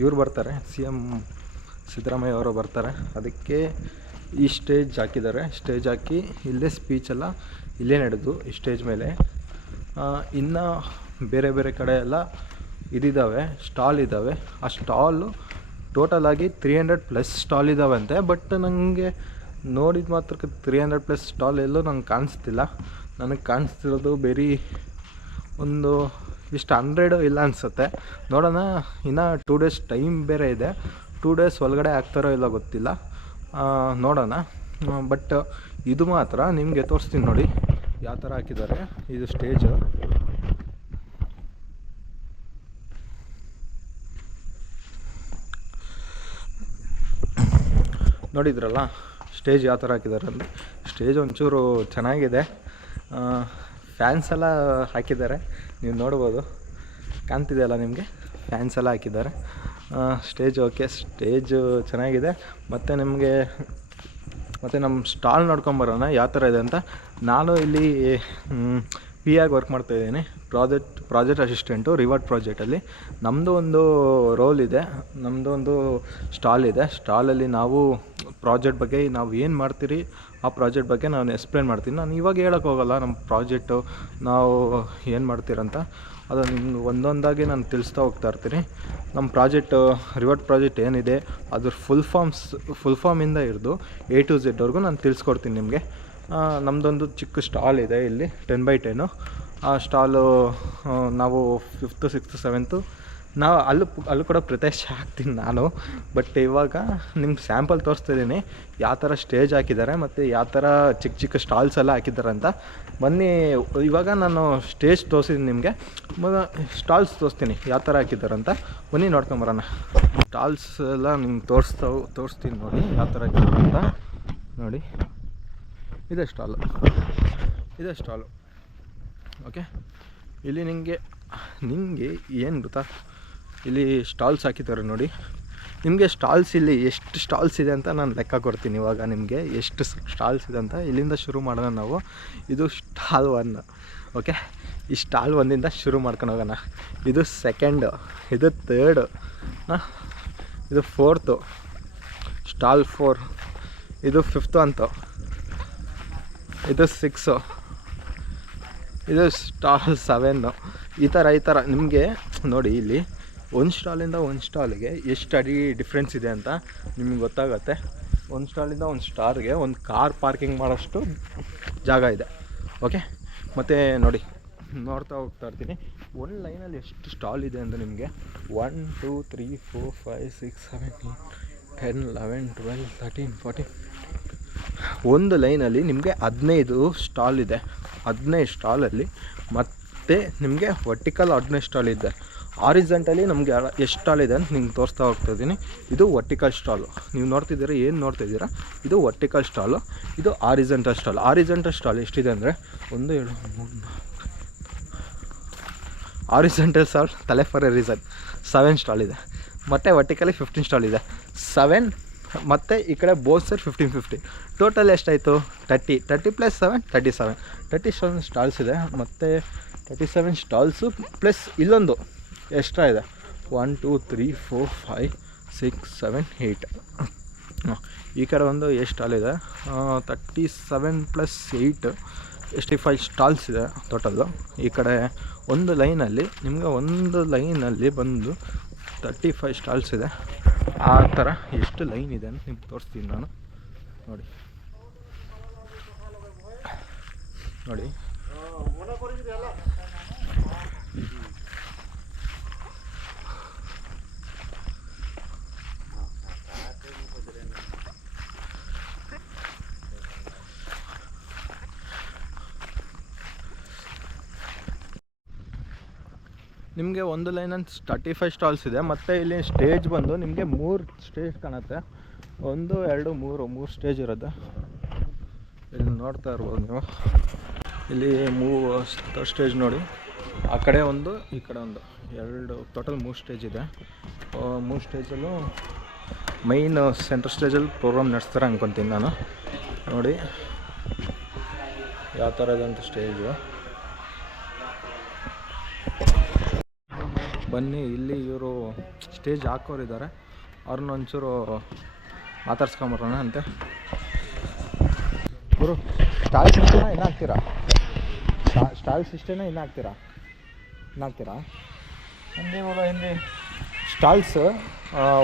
ಇವ್ರು ಬರ್ತಾರೆ, CM ಸಿದ್ದರಾಮಯ್ಯ ಅವರು ಬರ್ತಾರೆ. ಅದಕ್ಕೆ ಈ ಸ್ಟೇಜ್ ಹಾಕಿದ್ದಾರೆ. ಸ್ಟೇಜ್ ಹಾಕಿ ಇಲ್ಲೇ ಸ್ಪೀಚೆಲ್ಲ ಇಲ್ಲೇ ನಡೆದು ಈ ಸ್ಟೇಜ್ ಮೇಲೆ. ಇನ್ನು ಬೇರೆ ಬೇರೆ ಕಡೆ ಎಲ್ಲ ಇದಿದ್ದಾವೆ, ಸ್ಟಾಲ್ ಇದ್ದಾವೆ. ಆ ಸ್ಟಾಲು ಟೋಟಲಾಗಿ 300+ ಸ್ಟಾಲ್ ಇದ್ದಾವಂತೆ. ಬಟ್ ನನಗೆ ನೋಡಿದ ಮಾತ್ರಕ್ಕೆ 300+ ಸ್ಟಾಲ್ ಎಲ್ಲೂ ನಂಗೆ ಕಾಣಿಸ್ತಿಲ್ಲ. ನನಗೆ ಕಾಣಿಸ್ತಿರೋದು ಬೇರೆ ಒಂದು ಇಷ್ಟು 100 ಇಲ್ಲ ಅನಿಸುತ್ತೆ. ನೋಡೋಣ, ಇನ್ನು 2 ಡೇಸ್ ಟೈಮ್ ಬೇರೆ ಇದೆ. 2 ಡೇಸ್ ಒಳಗಡೆ ಆಗ್ತಾರೋ ಇಲ್ಲ ಗೊತ್ತಿಲ್ಲ, ನೋಡೋಣ. ಬಟ್ ಇದು ಮಾತ್ರ ನಿಮಗೆ ತೋರಿಸ್ತೀನಿ ನೋಡಿ ಯಾವ ಥರ ಹಾಕಿದ್ದಾರೆ. ಇದು ಸ್ಟೇಜು ನೋಡಿದ್ರಲ್ಲ, ಸ್ಟೇಜ್ ಯಾವ ಥರ ಹಾಕಿದ್ದಾರೆ ಅಂದರೆ, ಸ್ಟೇಜ್ ಒಂಚೂರು ಚೆನ್ನಾಗಿದೆ. ಫ್ಯಾನ್ಸ್ ಎಲ್ಲ ಹಾಕಿದ್ದಾರೆ, ನೀವು ನೋಡ್ಬೋದು, ಕಾಣ್ತಿದೆಯಲ್ಲ ನಿಮಗೆ, ಫ್ಯಾನ್ಸ್ ಎಲ್ಲ ಹಾಕಿದ್ದಾರೆ. ಸ್ಟೇಜ್ ಓಕೆ, ಸ್ಟೇಜು ಚೆನ್ನಾಗಿದೆ. ಮತ್ತು ನಮ್ಮ ಸ್ಟಾಲ್ ನೋಡ್ಕೊಂಬರೋಣ ಯಾವ ಥರ ಇದೆ ಅಂತ. ನಾನು ಇಲ್ಲಿ PA ಆಗಿ ವರ್ಕ್ ಮಾಡ್ತಾಯಿದ್ದೀನಿ, ಪ್ರಾಜೆಕ್ಟ್ ಅಸಿಸ್ಟೆಂಟು ರಿವರ್ಟ್ ಪ್ರಾಜೆಕ್ಟಲ್ಲಿ. ನಮ್ಮದು ಒಂದು ರೋಲ್ ಇದೆ, ನಮ್ಮದು ಒಂದು ಸ್ಟಾಲ್ ಇದೆ. ಸ್ಟಾಲಲ್ಲಿ ನಾವು ಪ್ರಾಜೆಕ್ಟ್ ಬಗ್ಗೆ ನಾವು ಏನು ಮಾಡ್ತೀರಿ ಆ ಪ್ರಾಜೆಕ್ಟ್ ಬಗ್ಗೆ ನಾನು ಎಕ್ಸ್ಪ್ಲೇನ್ ಮಾಡ್ತೀನಿ. ನಾನು ಇವಾಗ ಹೇಳೋಕ್ಕೆ ಹೋಗಲ್ಲ ನಮ್ಮ ಪ್ರಾಜೆಕ್ಟು ನಾವು ಏನು ಮಾಡ್ತೀರಂತ. ಅದು ನಿಮ್ಗೆ ಒಂದೊಂದಾಗಿ ನಾನು ತಿಳಿಸ್ತಾ ಹೋಗ್ತಾ ಇರ್ತೀನಿ. ನಮ್ಮ ಪ್ರಾಜೆಕ್ಟು ರಿವರ್ಟ್ ಪ್ರಾಜೆಕ್ಟ್ ಏನಿದೆ ಅದ್ರ ಫುಲ್ ಫಾರ್ಮಿಂದ ಹಿಡಿದು A to Z ವರೆಗೂ ನಾನು ತಿಳಿಸ್ಕೊಡ್ತೀನಿ ನಿಮಗೆ. ನಮ್ಮದೊಂದು ಚಿಕ್ಕ ಸ್ಟಾಲ್ ಇದೆ ಇಲ್ಲಿ 10x10. ಆ ಸ್ಟಾಲು ನಾವು 5th 6th 7th ನಾವು ಅಲ್ಲೂ ಕೂಡ ಪ್ರತ್ಯಕ್ಷ ಆಗ್ತೀನಿ ನಾನು. ಬಟ್ ಇವಾಗ ನಿಮ್ಗೆ ಸ್ಯಾಂಪಲ್ ತೋರಿಸ್ತಿದ್ದೀನಿ ಯಾವ ಥರ ಸ್ಟೇಜ್ ಹಾಕಿದ್ದಾರೆ ಮತ್ತು ಯಾವ ಥರ ಚಿಕ್ಕ ಸ್ಟಾಲ್ಸ್ ಎಲ್ಲ ಹಾಕಿದ್ದಾರೆ ಅಂತ. ಬನ್ನಿ, ಇವಾಗ ನಾನು ಸ್ಟೇಜ್ ತೋರಿಸಿದ್ದೀನಿ ನಿಮಗೆ, ಸ್ಟಾಲ್ಸ್ ತೋರಿಸ್ತೀನಿ ಯಾವ ಥರ ಹಾಕಿದ್ದಾರೆ ಅಂತ. ಬನ್ನಿ ನೋಡ್ಕೊಂಬರೋಣ. ಸ್ಟಾಲ್ಸ್ ಎಲ್ಲ ನಿಮ್ಗೆ ತೋರಿಸ್ತೀನಿ ನೋಡಿ ಯಾವ ಥರ ಹಾಕಿದ್ದಾರೆ ಅಂತ. ನೋಡಿ, ಇದೇ ಸ್ಟಾಲು ಓಕೆ. ಇಲ್ಲಿ ನಿಮಗೆ ಏನು ಗೊತ್ತಾ, ಇಲ್ಲಿ ಸ್ಟಾಲ್ಸ್ ಹಾಕಿದ್ದಾರೆ ನೋಡಿ. ನಿಮಗೆ ಸ್ಟಾಲ್ಸ್ ಇಲ್ಲಿ ಎಷ್ಟು ಸ್ಟಾಲ್ಸ್ ಇದೆ ಅಂತ ನಾನು ಲೆಕ್ಕ ಕೊಡ್ತೀನಿ ಇವಾಗ ನಿಮಗೆ, ಎಷ್ಟು ಸ್ಟಾಲ್ಸ್ ಇದೆ ಅಂತ. ಇಲ್ಲಿಂದ ಶುರು ಮಾಡೋಣ ನಾವು. ಇದು ಸ್ಟಾಲ್ 1 ಓಕೆ. ಈ ಸ್ಟಾಲ್ 1ಇಂದ ಶುರು ಮಾಡ್ಕೊಂಡು ಹೋಗೋಣ. ಇದು 2nd, ಇದು 3rd, ಇದು 4th, ಸ್ಟಾಲ್ 4, ಇದು 5th ಅಂತು, ಇದು 6, ಇದು ಸ್ಟಾಲ್ 7. ಈ ಥರ ನಿಮಗೆ ನೋಡಿ, ಇಲ್ಲಿ ಒಂದು ಸ್ಟಾಲಿಂದ ಒಂದು ಸ್ಟಾಲಿಗೆ ಎಷ್ಟು ಅಡಿ ಡಿಫ್ರೆನ್ಸ್ ಇದೆ ಅಂತ ನಿಮಗೆ ಗೊತ್ತಾಗುತ್ತೆ. ಒಂದು ಸ್ಟಾಲಿಂದ ಒಂದು ಸ್ಟಾಲ್ಗೆ ಒಂದು ಕಾರ್ ಪಾರ್ಕಿಂಗ್ ಮಾಡೋಷ್ಟು ಜಾಗ ಇದೆ ಓಕೆ. ಮತ್ತು ನೋಡಿ, ನೋಡ್ತಾ ಹೋಗ್ತಾ ಇರ್ತೀನಿ ಒಂದು ಲೈನಲ್ಲಿ ಎಷ್ಟು ಸ್ಟಾಲ್ ಇದೆ ಅಂತ ನಿಮಗೆ. 1 2 3 4 5 6 7 8 10 11 12 13 14 ಒಂದು ಲೈನಲ್ಲಿ ನಿಮಗೆ 15 ಸ್ಟಾಲ್ ಇದೆ. 15 ಸ್ಟಾಲಲ್ಲಿ ಮತ್ತು ನಿಮಗೆ ವರ್ಟಿಕಲ್ 15 ಸ್ಟಾಲ್ ಇದೆ. ಆರಿಜೆಂಟಲಿ ನಮಗೆ ಎಷ್ಟು ಸ್ಟಾಲ್ ಇದೆ ಅಂತ ನಿಮ್ಗೆ ತೋರಿಸ್ತಾ ಹೋಗ್ತಾಯಿದ್ದೀನಿ. ಇದು ವರ್ಟಿಕಲ್ ಸ್ಟಾಲು, ನೀವು ನೋಡ್ತಿದ್ದೀರಾ, ಏನು ನೋಡ್ತಿದ್ದೀರಾ, ಇದು ವರ್ಟಿಕಲ್ ಸ್ಟಾಲು, ಇದು ಆರಿಜೆಂಟಲ್ ಸ್ಟಾಲ್. ಆರಿಜೆಂಟಲ್ ಸ್ಟಾಲ್ ಎಷ್ಟಿದೆ ಅಂದರೆ 1 2 3 ಆರಿಜೆಂಟಲ್ ಸ್ಟಾಲ್ ತಲೆ ಫಾರ್ ಎ ರೀಸನ್ 7 ಸ್ಟಾಲ್ ಇದೆ. ಮತ್ತು ವರ್ಟಿಕಲಿ 15 ಸ್ಟಾಲ್ ಇದೆ. 7 ಮತ್ತು ಈ ಕಡೆ ಬೋತ್ ಸೈಡ್ 15 ಟೋಟಲ್ ಎಷ್ಟಾಯಿತು? 30 + 7 37 ಸ್ಟಾಲ್ಸ್ ಇದೆ. ಮತ್ತು 37 ಸ್ಟಾಲ್ಸು ಪ್ಲಸ್ ಇಲ್ಲೊಂದು ಎಕ್ಸ್ಟ್ರಾ ಇದೆ. 1 2 3 4 5 6 7 8 ಈ ಕಡೆ ಒಂದು ಎಷ್ಟು ಸ್ಟಾಲ್ ಇದೆ? 37 + 8 65 ಸ್ಟಾಲ್ಸ್ ಇದೆ ಟೋಟಲ್ಲು. ಈ ಕಡೆ ಒಂದು ಲೈನಲ್ಲಿ ನಿಮಗೆ ಬಂದು 35 ಸ್ಟಾಲ್ಸ್ ಇದೆ. ಆ ಥರ ಎಷ್ಟು ಲೈನ್ ಇದೆ ಅಂತ ನಿಮ್ಗೆ ತೋರಿಸ್ತೀನಿ ನಾನು. ನೋಡಿ ನಿಮಗೆ ಒಂದು ಲೈನಲ್ಲಿ 35 ಸ್ಟಾಲ್ಸ್ ಇದೆ. ಮತ್ತು ಇಲ್ಲಿ ಸ್ಟೇಜ್ ಬಂದು ನಿಮಗೆ 3 ಸ್ಟೇಜ್ ಕಾಣುತ್ತೆ. 1 2 3 ಸ್ಟೇಜ್ ಇರುತ್ತೆ. ಇಲ್ಲಿ ನೋಡ್ತಾ ಇರ್ಬೋದು ನೀವು. ಇಲ್ಲಿ 3 ಸ್ಟೇಜ್ ನೋಡಿ, ಆ ಕಡೆ ಒಂದು ಈ ಕಡೆ ಒಂದು, 2 ಟೋಟಲ್ 3 ಸ್ಟೇಜ್ ಇದೆ. 3 ಸ್ಟೇಜಲ್ಲೂ ಮೈನ್ ಸೆಂಟ್ರ್ ಸ್ಟೇಜಲ್ಲಿ ಪ್ರೋಗ್ರಾಮ್ ನಡೆಸ್ತಾರೆ ಅಂದ್ಕೊತೀನಿ ನಾನು. ನೋಡಿ ಯಾವ ಥರ ಇದೆ ಅಂತ ಸ್ಟೇಜು. ಬನ್ನಿ, ಇಲ್ಲಿ ಇವರು ಸ್ಟೇಜ್ ಹಾಕೋರಿದ್ದಾರೆ, ಅವ್ರನ್ನ ಒಂಚೂರು ಮಾತಾಡ್ಸ್ಕೊಂಬರೋಣ ಅಂತೆ. ಗುರು, ಸ್ಟಾಲ್ಸ್ ಇಷ್ಟೇನಾ ಇನ್ನು ಹಾಕ್ತೀರಾ? ಸ್ಟಾಲ್ಸ್ ಇಷ್ಟೇನಾ ಇನ್ನು ಹಾಕ್ತೀರಾ? ಇನ್ನು ಹಾಕ್ತೀರಾ? हिंदी बोलो, हिंदी. स्टॉल्स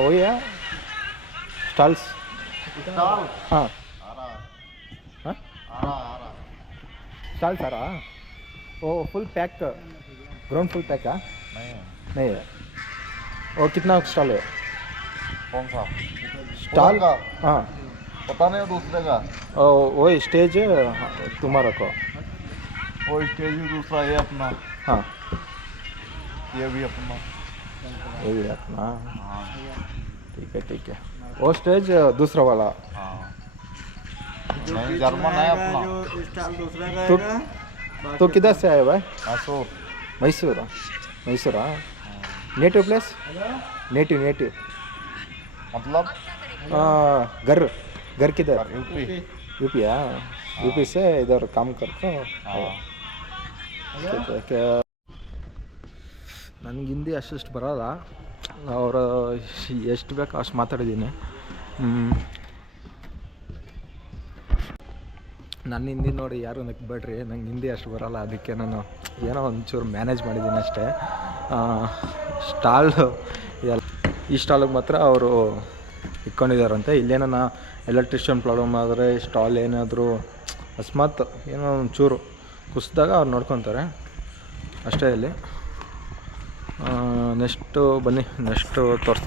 वही है, स्टॉल्स. हाँ हाँ, स्टॉल्स आ रहा वो full pack, ground full pack है? नहीं है. और कितना स्टॉल है? कौन सा स्टॉल? हाँ, पता नहीं, दूसरे का. वही स्टेज तुम्हारा को. वो स्टेज भी दूसरा, ये अपना. हाँ, ये भी अपना. ये भी अपना. हाँ. ठीक है. वो स्टेज दूसरा वाला. हाँ. नहीं, जर्मन है अपना. स्टाइल दूसरा का तो आएगा. तो किधर से आए भाई? Mysore. Mysore. Native place? Native मतलब घर किधर? यूपी. यूपी. यूपी से इधर काम करते हो? हाँ. ನನಗೆ ಹಿಂದಿ ಅಷ್ಟು ಬರೋಲ್ಲ, ಅವರು ಎಷ್ಟು ಬೇಕೋ ಅಷ್ಟು ಮಾತಾಡಿದ್ದೀನಿ. ನನ್ನ ಹಿಂದಿ ನೋಡಿ ಯಾರು ನಗ್ಬೇಡ್ರಿ, ನಂಗೆ ಹಿಂದಿ ಅಷ್ಟು ಬರೋಲ್ಲ, ಅದಕ್ಕೆ ನಾನು ಏನೋ ಒಂಚೂರು ಮ್ಯಾನೇಜ್ ಮಾಡಿದ್ದೀನಿ ಅಷ್ಟೇ. ಸ್ಟಾಲ್ ಈ ಸ್ಟಾಲಿಗೆ ಮಾತ್ರ ಅವರು ಇಟ್ಕೊಂಡಿದ್ದಾರಂತೆ. ಇಲ್ಲೇನ ಎಲೆಕ್ಟ್ರಿಷಿಯನ್ ಪ್ರಾಬ್ಲಮ್ ಆದರೆ, ಸ್ಟಾಲ್ ಏನಾದರೂ ಅಕಸ್ಮಾತ್ ಏನೋ ಒಂಚೂರು ಕುಸಿದಾಗ ಅವ್ರು ನೋಡ್ಕೊತಾರೆ ಅಷ್ಟೇ. ಇಲ್ಲಿ ನೆಕ್ಸ್ಟು ಬನ್ನಿ, ನೆಕ್ಸ್ಟು ತೋರಿಸ್ತೀನಿ.